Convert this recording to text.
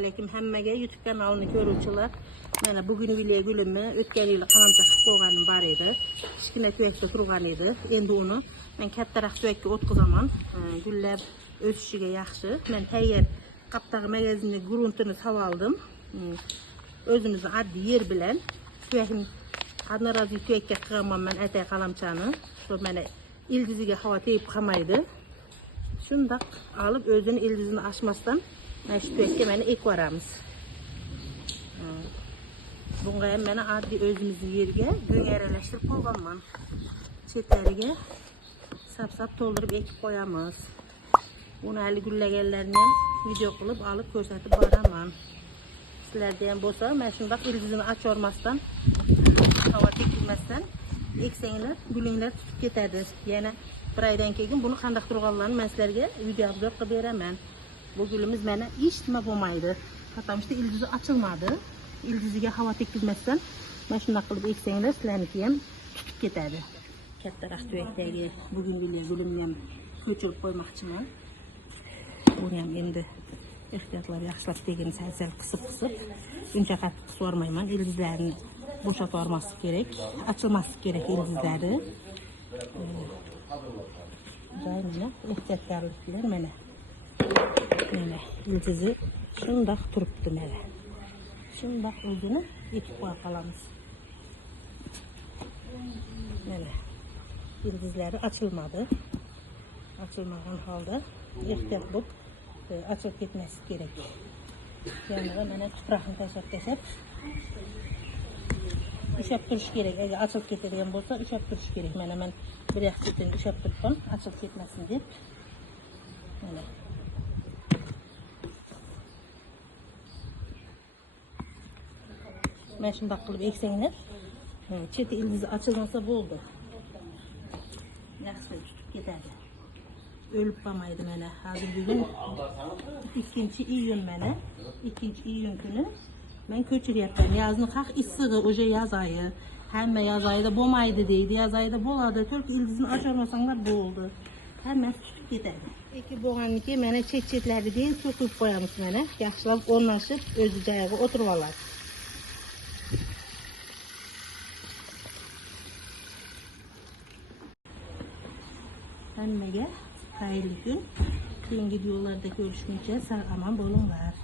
Aleyküm hammaga YouTube kanalini ko'ruvchilar. Mana bugun Vilya gulimi o'tgan yil qalamcha qilib qo'yganim bor edi. Kichkina tuyakda turgan edi. Endi uni men kattaroq tuyakka o'tqizaman. Gullar o'sishiga yaxshi. Men tayyor qapdagi magazinda gruntini sava oldim. O'zimizning oddiy yer bilan tuyakni одноразовый tuyakka qilganman men atay qalamchani. Shu mana ildiziga havo tegib qolmaydi. Shundoq olib o'zini ildizini ochmasdan mana shu tuyakka mana ekvaramiz. Bunga ham mana oddiy o'zimizning yerga go'ng aralashtirib qo'yganman. Chetlariga sap-sap to'ldirib ekib qo'yamiz. Uni hali gullaganlarni ham video qilib olib ko'rsatib boraman. Sizlarda ham bo'lsa, mana shundoq ildizini ochormasdan, havo tekilmasdan eksanglar, gulinglar tutib ketadi. Yana bir oydan keyin buni qanday turganlarini men sizlarga video obzor qilib beraman. Bu gulimiz mana hech nima bo'lmaydi. Потому что ildizi ochilmadi. Ildiziga havo tekilmasdan mana shunday qilib eksanglar, sizlarniki ham tutib ketadi. Kattaroq tuyakdagi bugun Vilya gulimni ham ko'chirib qo'ymoqchiman. Buni ham endi ehtiyotlar yaxshilab tegini sal-sal qisib, uncha qattiq qisib yormayman. Ildizlarni bo'shatib yormaslik kerak, ochilmaslik kerak ildizlari. Mana ehtiyotkorlik bilan mana ildizi shundoq turibdi mana. Shundoq o'zini ekib qo'ya qolamiz. Mana ildizlari ochilmadi. Ochilmagan holda ehtiyot bo'lib ochilib ketmaslik kerak. Yoniga mana tuproqni tashlab ushab turish kerak. Agar ochilib ketadigan bo'lsa, ushab turish kerak. Mana men bir yoq chetini ushab turibman, ochilib ketmasin deb. Mana mana shundoq qilib eksanglar, cheti ildizi ochilmasa bo'ldi. Yaxshi tutib ketadi. O'lib qolmaydi mana. Hozir bugun 2-iyun mana. 2-iyun kuni men ko'chiryapman. Yozni qaq issig'i, o'sha yoz oyi. Hamma yoz oyida bo'lmaydi deydi. Yoz oyida bo'ladi. Только ildizini ochormasanglar bo'ldi. Hammasi tutib ketadi. Ekib bo'lganniki mana chet-chetlariga so'qib qo'yamiz mana. Yaxshilab o'rnashib, o'zi joyiga o'tirib oladi. Hammaga xayrli kun. Keyingi videolarda ko'rishguncha sog' omon bo'linglar.